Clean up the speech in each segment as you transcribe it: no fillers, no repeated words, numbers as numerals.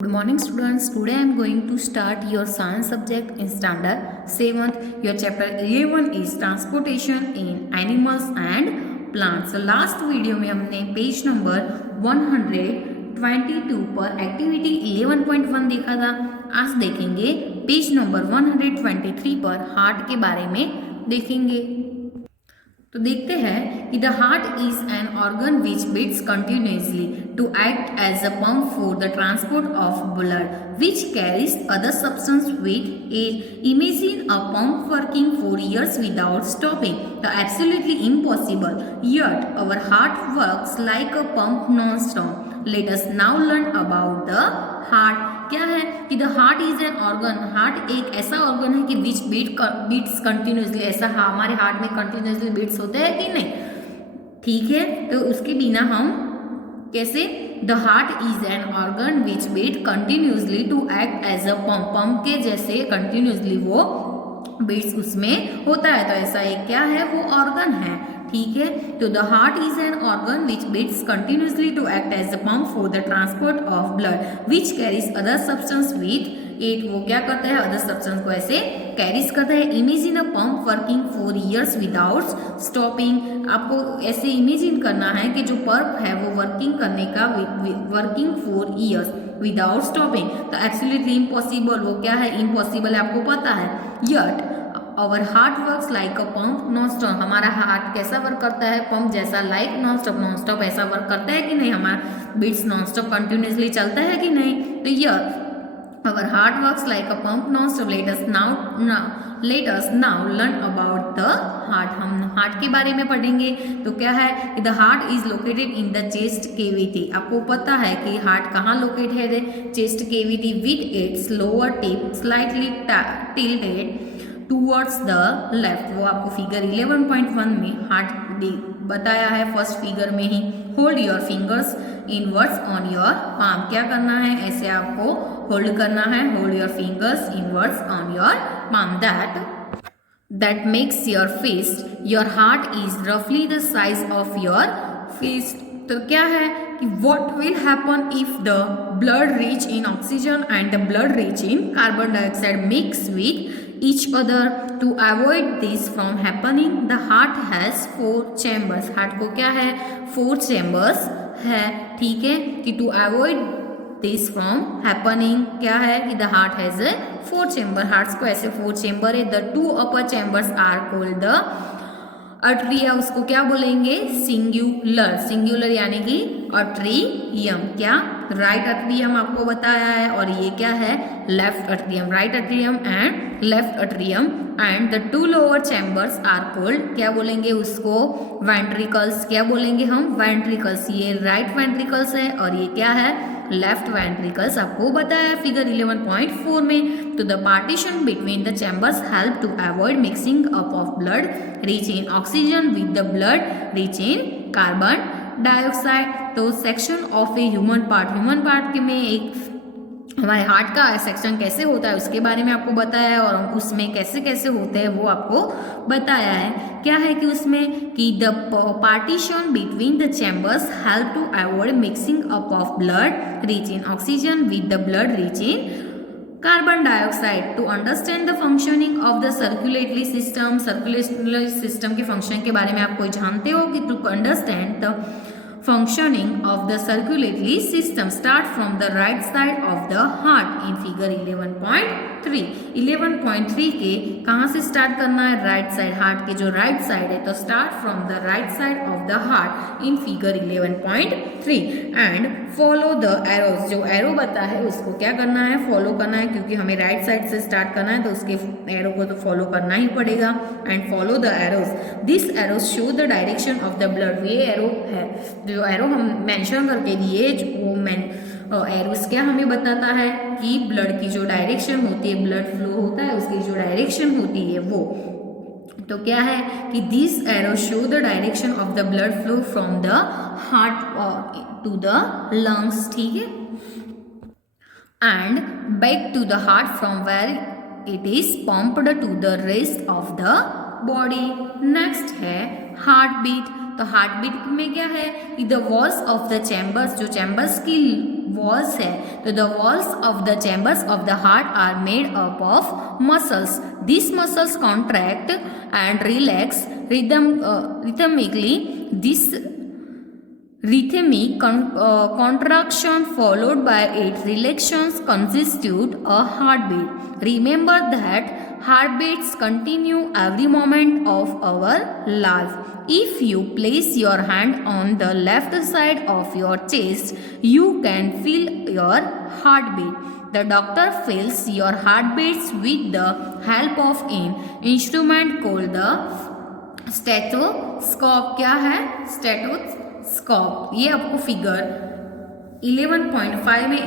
Good morning students. Today I am going to start your science subject in standard 7th. Your chapter 11 is transportation in animals and plants. So last video में हमने page number 122 पर activity 11.1 देखा था. आज देखेंगे page number 123 पर heart के बारे में देखेंगे. तो देखते हैं कि the heart is an organ which beats continuously to act as a pump for the transport of blood which carries other substance with it. Imagine a pump working for years without stopping. The absolutely impossible. Yet our heart works like a pump non-stop. Let us now learn about the heart. क्या है कि the heart is an organ. Heart एक ऐसा organ है कि विच beats continuously. ऐसा हमारे heart में कंटिन्यूसली बीट्स होते हैं कि नहीं? ठीक है, तो उसके बिना हम कैसे? The heart is an organ which beat continuously to act as a pump. Pump के जैसे कंटिन्यूसली वो बीट्स उसमें होता है. तो ऐसा एक क्या है? वो ऑर्गन है. ठीक है, तो the heart is an organ which beats continuously to act as a pump for the transport of blood which carries other substance with it. वो क्या करता है? अदर सब्सटेंस को ऐसे कैरीज करता है. Imagine a pump working for years without stopping. आपको ऐसे इमेजिन करना है कि जो पंप है वो वर्किंग करने का working for years without stopping. तो एब्सोल्युटली इम्पॉसिबल. वो क्या है? इम्पॉसिबल है, आपको पता है. Yet our heart works like a pump non stop. हमारा हार्ट कैसा वर्क करता है? पंप जैसा. Like non stop. Non stop ऐसा वर्क करता है कि नहीं? हमारा बीट्स नॉन स्टॉप कंटिन्यूसली चलता है कि नहीं? तो यह our heart works like a pump non stop. Let us now learn about the heart. हम हार्ट के बारे में पढ़ेंगे. तो क्या है? The heart is located in the chest cavity. आपको पता है कि हार्ट कहाँ लोकेटेड है? Chest cavity with its lower tip slightly tilted towards the left. वो आपको फिगर 11.1 में हार्ट बताया है. फर्स्ट फिगर में ही. Hold your fingers inwards on your palm. क्या करना है? ऐसे आपको होल्ड करना है. Hold your fingers inwards on your palm. That makes your fist. Your heart is रफली the size of your fist. तो क्या है कि what will happen if the blood rich in oxygen and the blood rich in carbon dioxide mix with each other. To avoid this from happening, the heart has 4 chambers. Heart को क्या है? 4 chambers है. ठीक है, कि to avoid this from happening क्या है कि the heart has a 4 chamber. Hearts को ऐसे 4 chamber है. The 2 upper chambers are called the Atria. उसको क्या बोलेंगे? सिंगुलर. सिंगुलर यानी कि अट्रियम. क्या? राइट अट्रियम आपको बताया है. और ये क्या है? Left atrium. Right atrium and left atrium. And the 2 lower chambers are called. क्या बोलेंगे उसको? वेंट्रिकल्स. क्या बोलेंगे हम? वेंट्रिकल्स. ये राइट वेंट्रिकल्स है और ये क्या है? Left ventricles. आपको बताया फिगर 11.4 में. तो the partition between the chambers help to avoid mixing up of blood rich in oxygen with the blood rich in carbon dioxide. तो section of a human part. Human part के में एक हमारे heart का section कैसे होता है उसके बारे में आपको बताया है. और उसमें कैसे कैसे होते हैं वो आपको बताया है. क्या है कि उसमें कि the partition between the chambers help to avoid mixing up of blood rich in oxygen with the blood rich in carbon dioxide. To understand the functioning of the circulatory system. Circulatory system के function के बारे में आप कोई जानते हो कि to understand the functioning of the circulatory system start from the right side of the heart in figure 11.3. 11.3 के कहाँ से स्टार्ट करना है? Right side. हार्ट के जो राइट साइड है तो start from the right side of the heart in figure 11.3 and follow the arrows. जो एरो बता है उसको क्या करना है? फॉलो करना है. क्योंकि हमें राइट साइड से स्टार्ट करना है तो उसके एरो को तो फॉलो करना ही पड़ेगा. And follow the arrows. This arrows show the direction of the blood. ये एरो है जो एरो हम मेंशन करके दिए. वो एरोस क्या हमें बताता है कि ब्लड की जो डायरेक्शन होती है, ब्लड फ्लो होता है उसकी जो डायरेक्शन होती है वो. तो क्या है कि this arrow show the direction of the blood flow from the heart to the lungs. ठीक है, and back to the heart from where it is pumped to the rest of the body. Next है heart beat. तो heart beat में क्या है कि the walls of the chambers, जो chambers की वॉल्स है, तो the walls of the chambers of the heart are made up of muscles. These muscles contract and relax rhythmically. This rhythmic contraction followed by its relaxation constitute a heartbeat. Remember that heartbeats continue every moment of our life. If you place your hand on the left side of your chest, you can feel your heartbeat. The doctor feels your heartbeats with the help of an instrument called the stethoscope. क्या है? Stethoscope. ये आपको figure 11.5 में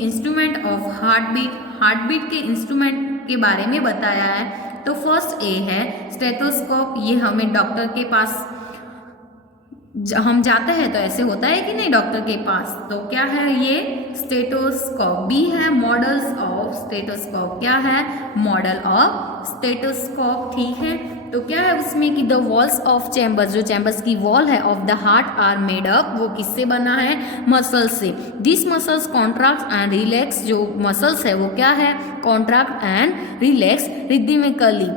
instrument of heartbeat के instrument के बारे में बताया है. तो फर्स्ट ए है स्टेथोस्कोप. ये हमें डॉक्टर के पास हम जाते हैं तो ऐसे होता है कि नहीं डॉक्टर के पास, तो क्या है ये स्टेथोस्कोप. बी है मॉडल्स ऑफ स्टेथोस्कोप. क्या है? Model of stethoscope. ठीक है, तो क्या है उसमें कि द वॉल्स ऑफ चैम्बर्स, जो चैम्बर्स की वॉल है of the heart are made up, वो किससे बना है? मसल्स से. This muscles contract and relax. जो मसल्स है वो क्या है? Contract and relax rhythmically.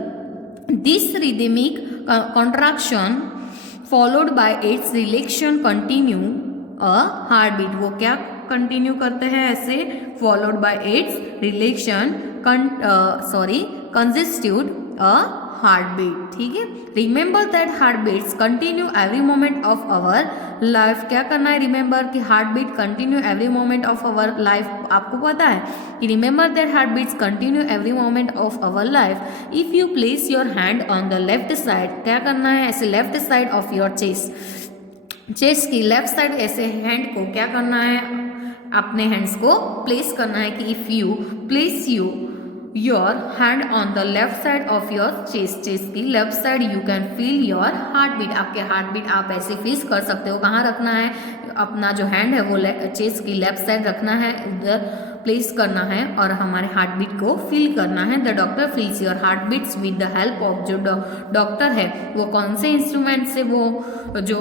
This rhythmic contraction followed by its relaxation continue a heartbeat. वो क्या कंटिन्यू करते हैं ऐसे? Followed by its relaxation constitute a heartbeat. ठीक है, remember that heartbeats continue every moment of our life. क्या करना है? रिमेंबर कि heartbeat continue every moment of our life. आपको पता है कि remember that heartbeats continue every moment of our life. If you place your hand on the left side, क्या करना है? ऐसे left side of your chest की लेफ्ट साइड ऐसे हैंड को क्या करना है? अपने हैंड्स को प्लेस करना है कि if you place your hand on the left side of your chest की left side you can feel your heartbeat. आपके हार्टबीट आप ऐसे फील कर सकते हो. कहाँ रखना है? अपना जो हैंड है वो चेस्ट की लेफ्ट साइड रखना है, उधर प्लेस करना है और हमारे हार्टबीट को फील करना है. The doctor feels your heartbeats with the help of, जो डॉक्टर है वो कौन से इंस्ट्रूमेंट से, वो जो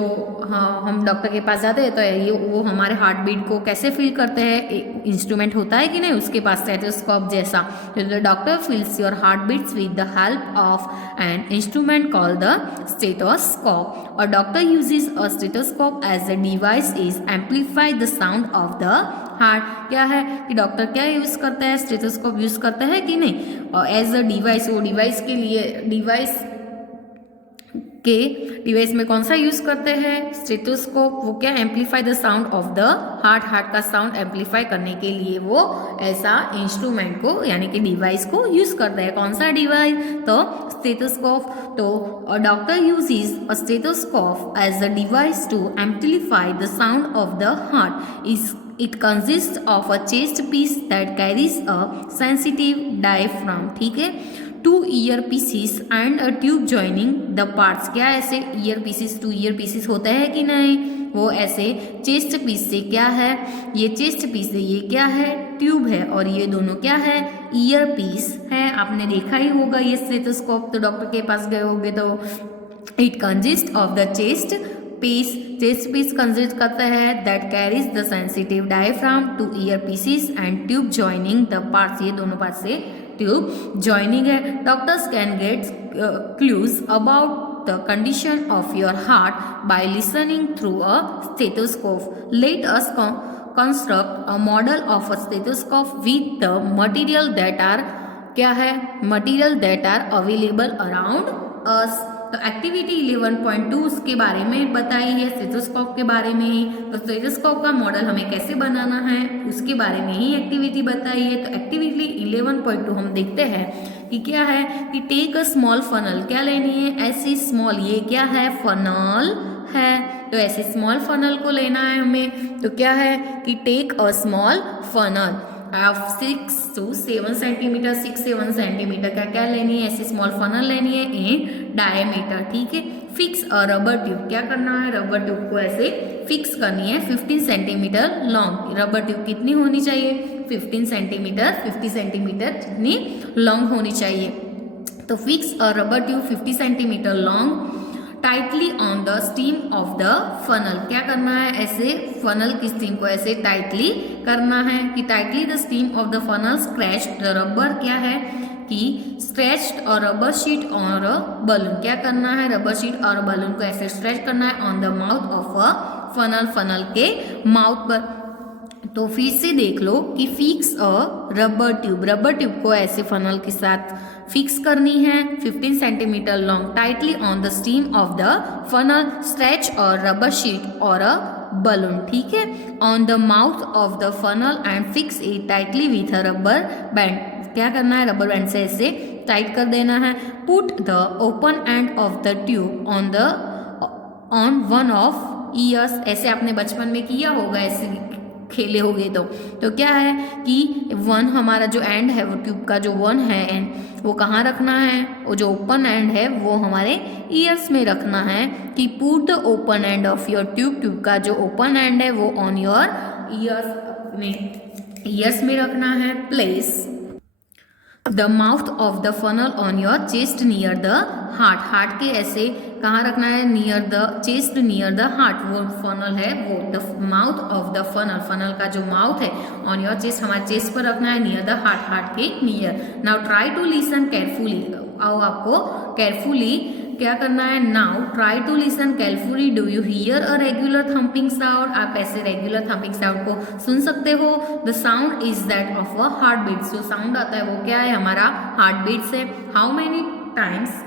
हम डॉक्टर के पास जाते हैं तो ये वो हमारे हार्टबीट को कैसे फील करते हैं? इंस्ट्रूमेंट होता है कि नहीं उसके पास, स्टेथोस्कोप जैसा. The doctor feels your heartbeats with the help of an instrument called the stethoscope. और doctor uses a stethoscope as a device is amplify the sound of the heart. क्या है कि डॉक्टर क्या यूज करता है? Stethoscope use करता है कि नहीं? और एज अ डिवाइस, वो डिवाइस के लिए डिवाइस में कौन सा यूज करते हैं? स्टेथोस्कोप. वो क्या? Amplify the sound of the heart का साउंड एम्पलीफाई करने के लिए वो ऐसा इंस्ट्रूमेंट को यानी कि डिवाइस को यूज करता है. कौन सा डिवाइस? तो स्टेथोस्कोप. तो doctor uses a stethoscope as a device to amplify the sound of the heart. It consists of a chest piece that carries a sensitive diaphragm. ठीक है, 2 earpieces and a tube joining the parts. क्या ऐसे earpieces 2 earpieces होते हैं कि नहीं? वो ऐसे चेस्ट पीस से क्या है? ये चेस्ट पीस से ये क्या है? ट्यूब है. और ये दोनों क्या है? ईयर पीस है. आपने देखा ही होगा ये स्टेथोस्कोप, तो डॉक्टर के पास गए होंगे तो it consist of the chest piece consist करता है that carries the sensitive diaphragm, 2 ear pieces and tube joining the parts. ये दोनों पार्ट से ट्यूब जॉइनिंग है. Doctors can get clues about the condition of your heart by listening through a stethoscope. Let us construct a model of a stethoscope with the material that are, क्या है? Material that are available around us. तो activity 11.2 उसके बारे में बताई है, stethoscope के बारे में ही. तो स्टेथोस्कोप का मॉडल हमें कैसे बनाना है उसके बारे में ही एक्टिविटी बताई है. तो एक्टिविटी 11.2 हम देखते हैं कि क्या है कि टेक अ स्मॉल फनल. क्या लेनी है? ऐसी स्मॉल, ये क्या है? फनल है. तो ऐसे स्मॉल फनल को लेना है हमें. तो क्या है कि take a small funnel of 6 to 7 centimetre, 6-7 centimetre का क्या लेनी है? ऐसी स्मॉल फनल लेनी है इन डायमीटर. ठीक है, फिक्स अ रबर ट्यूब. क्या करना है? रबर ट्यूब को ऐसे फिक्स करनी है 15 सेंटीमीटर लॉन्ग. रबर ट्यूब कितनी होनी चाहिए? 15 सेंटीमीटर, 50 सेंटीमीटर जितनी लॉन्ग होनी चाहिए. तो fix a rubber tube 50 centimetre long tightly on the steam of the funnel. क्या करना है, ऐसे फनल की स्टीम को ऐसे टाइटली करना है कि tightly the steam of the funnel scratch the rubber. क्या है कि स्ट्रेच्ड और रबर शीट और बलून। क्या करना है, रबर शीट और बलून को ऐसे स्ट्रेच करना है on the mouth of a funnel, funnel के माउथ पर। तो फिर से देख लो कि फिक्स अ रबर ट्यूब, रबर ट्यूब को ऐसे फनल के साथ फिक्स करनी है 15 centimetre long tightly on the steam of the funnel, stretch और रबर शीट और अ बलून। ठीक है, on the mouth of the funnel and fix it tightly with a rubber band. क्या करना है, रबर बैंड से ऐसे टाइट कर देना है। Put the open end of the tube on one of years. ऐसे आपने बचपन में किया होगा, ऐसे खेले होगे तो क्या है कि वन हमारा जो एंड है, वो ट्यूब का जो वन है एंड, वो कहाँ रखना है, वो जो ओपन एंड है वो हमारे ईयर्स में रखना है। कि put the open end of your tube, tube का जो ओपन एंड है वो ऑन योर ईयर्स, अपने ईयर्स में रखना है। Place the mouth of the funnel on your chest near the heart, heart के ऐसे कहाँ रखना है, near the chest near the heart, वो फनल है वो, the mouth of the funnel, funnel का जो माउथ है ऑन योर चेस्ट, हमारे चेस्ट पर रखना है, नियर द हार्ट, हार्ट के near. Now try to listen carefully, आओ आपको केयरफुली क्या करना है। Now try to listen carefully, do you hear a regular thumping sound, आप ऐसे रेगुलर थम्पिंग साउंड को सुन सकते हो। The sound is that of a heart beat, जो साउंड आता है वो क्या है, हमारा हार्ट बीट से। How many times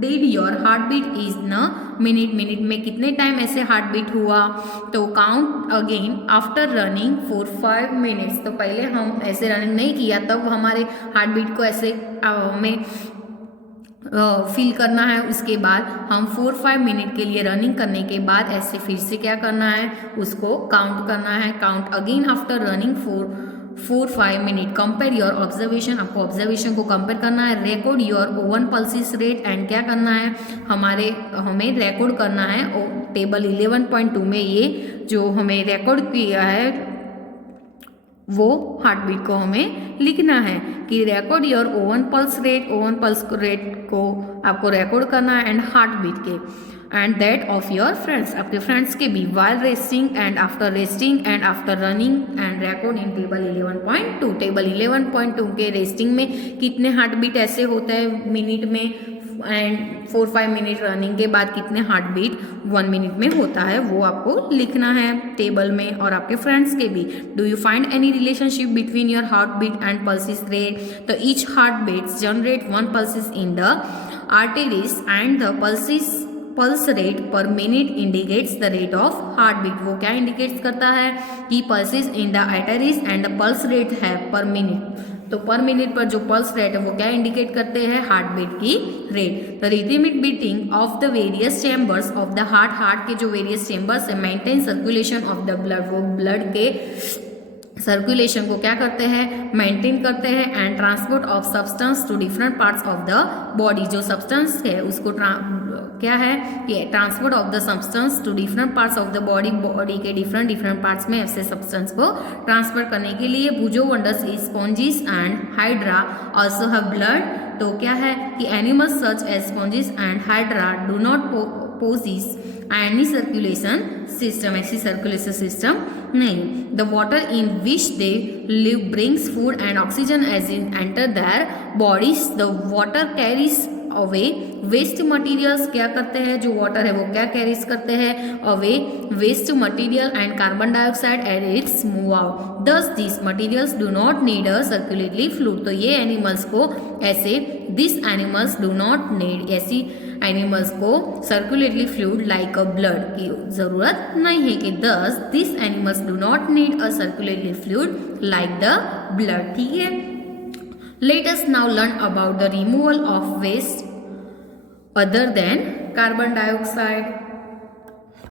did your heart beat is in minute, minute में कितने टाइम ऐसे हार्ट बीट हुआ। तो count again after running for 5 minutes, तो पहले हम ऐसे रनिंग नहीं किया तब हमारे हार्ट बीट को ऐसे हमें फील करना है। उसके बाद हम 4-5 मिनट के लिए रनिंग करने के बाद ऐसे फिर से क्या करना है, उसको काउंट करना है। Count again after running 4-5 minute. Compare your observation, आपको ऑब्जर्वेशन को कंपेयर करना है। Record your oven pulses rate and क्या करना है, हमें रिकॉर्ड करना है टेबल 11.2 में ये जो हमें रिकॉर्ड किया है वो हार्ट बीट को हमें लिखना है कि record your oven pulse rate, oven pulse rate को आपको रिकॉर्ड करना है एंड हार्ट बीट के and that of your friends, आपके फ्रेंड्स के भी, while resting and after running and record in table 11.2। Table 11.2 के रेस्टिंग में कितने हार्ट बीट ऐसे होते हैं मिनट में एंड 4-5 मिनट रनिंग के बाद कितने हार्ट बीट 1 मिनट में होता है वो आपको लिखना है टेबल में और आपके फ्रेंड्स के भी। Do you find any relationship between your heart beat and pulses rate, तो each heart beats generate 1 pulses in the arteries and the pulse rate per minute indicates the rate of heart beat. वो क्या indicates करता है कि pulses in the arteries and the pulse rate है per minute, तो पर minute पर जो पल्स रेट है वो क्या इंडिकेट करते हैं, हार्ट बीट की rate. The rhythmic beating of the various chambers of the heart, heart के जो वेरियस चैम्बर्स है maintain circulation of the blood, वो ब्लड के सर्कुलेशन को क्या करते हैं, मेंटेन करते हैं and transport of substance to different parts of the body, जो सब्सटेंस है उसको क्या है कि transport of the substance to different parts of the body, body के डिफरेंट पार्ट्स में ऐसे सब्सटेंस को ट्रांसफर करने के लिए। बुजोवंडस sponges and hydra also have blood, तो क्या है कि animals such as sponges and hydra do not possess any circulation system, ऐसी सर्कुलेशन सिस्टम नहीं। The water in which they live brings food and oxygen as in enter their bodies, the water carries away waste materials, क्या करते हैं जो water है वो क्या carries करते हैं, away waste material and carbon dioxide and its move out, thus this materials do not need a circulatory fluid, तो ये एनिमल्स को ऐसे this animals do not need, ऐसी एनिमल्स को circulatory fluid like a blood की जरूरत नहीं है कि thus this animals do not need a circulatory fluid like the blood. ठीक है, let us now learn about the removal of waste other than carbon dioxide.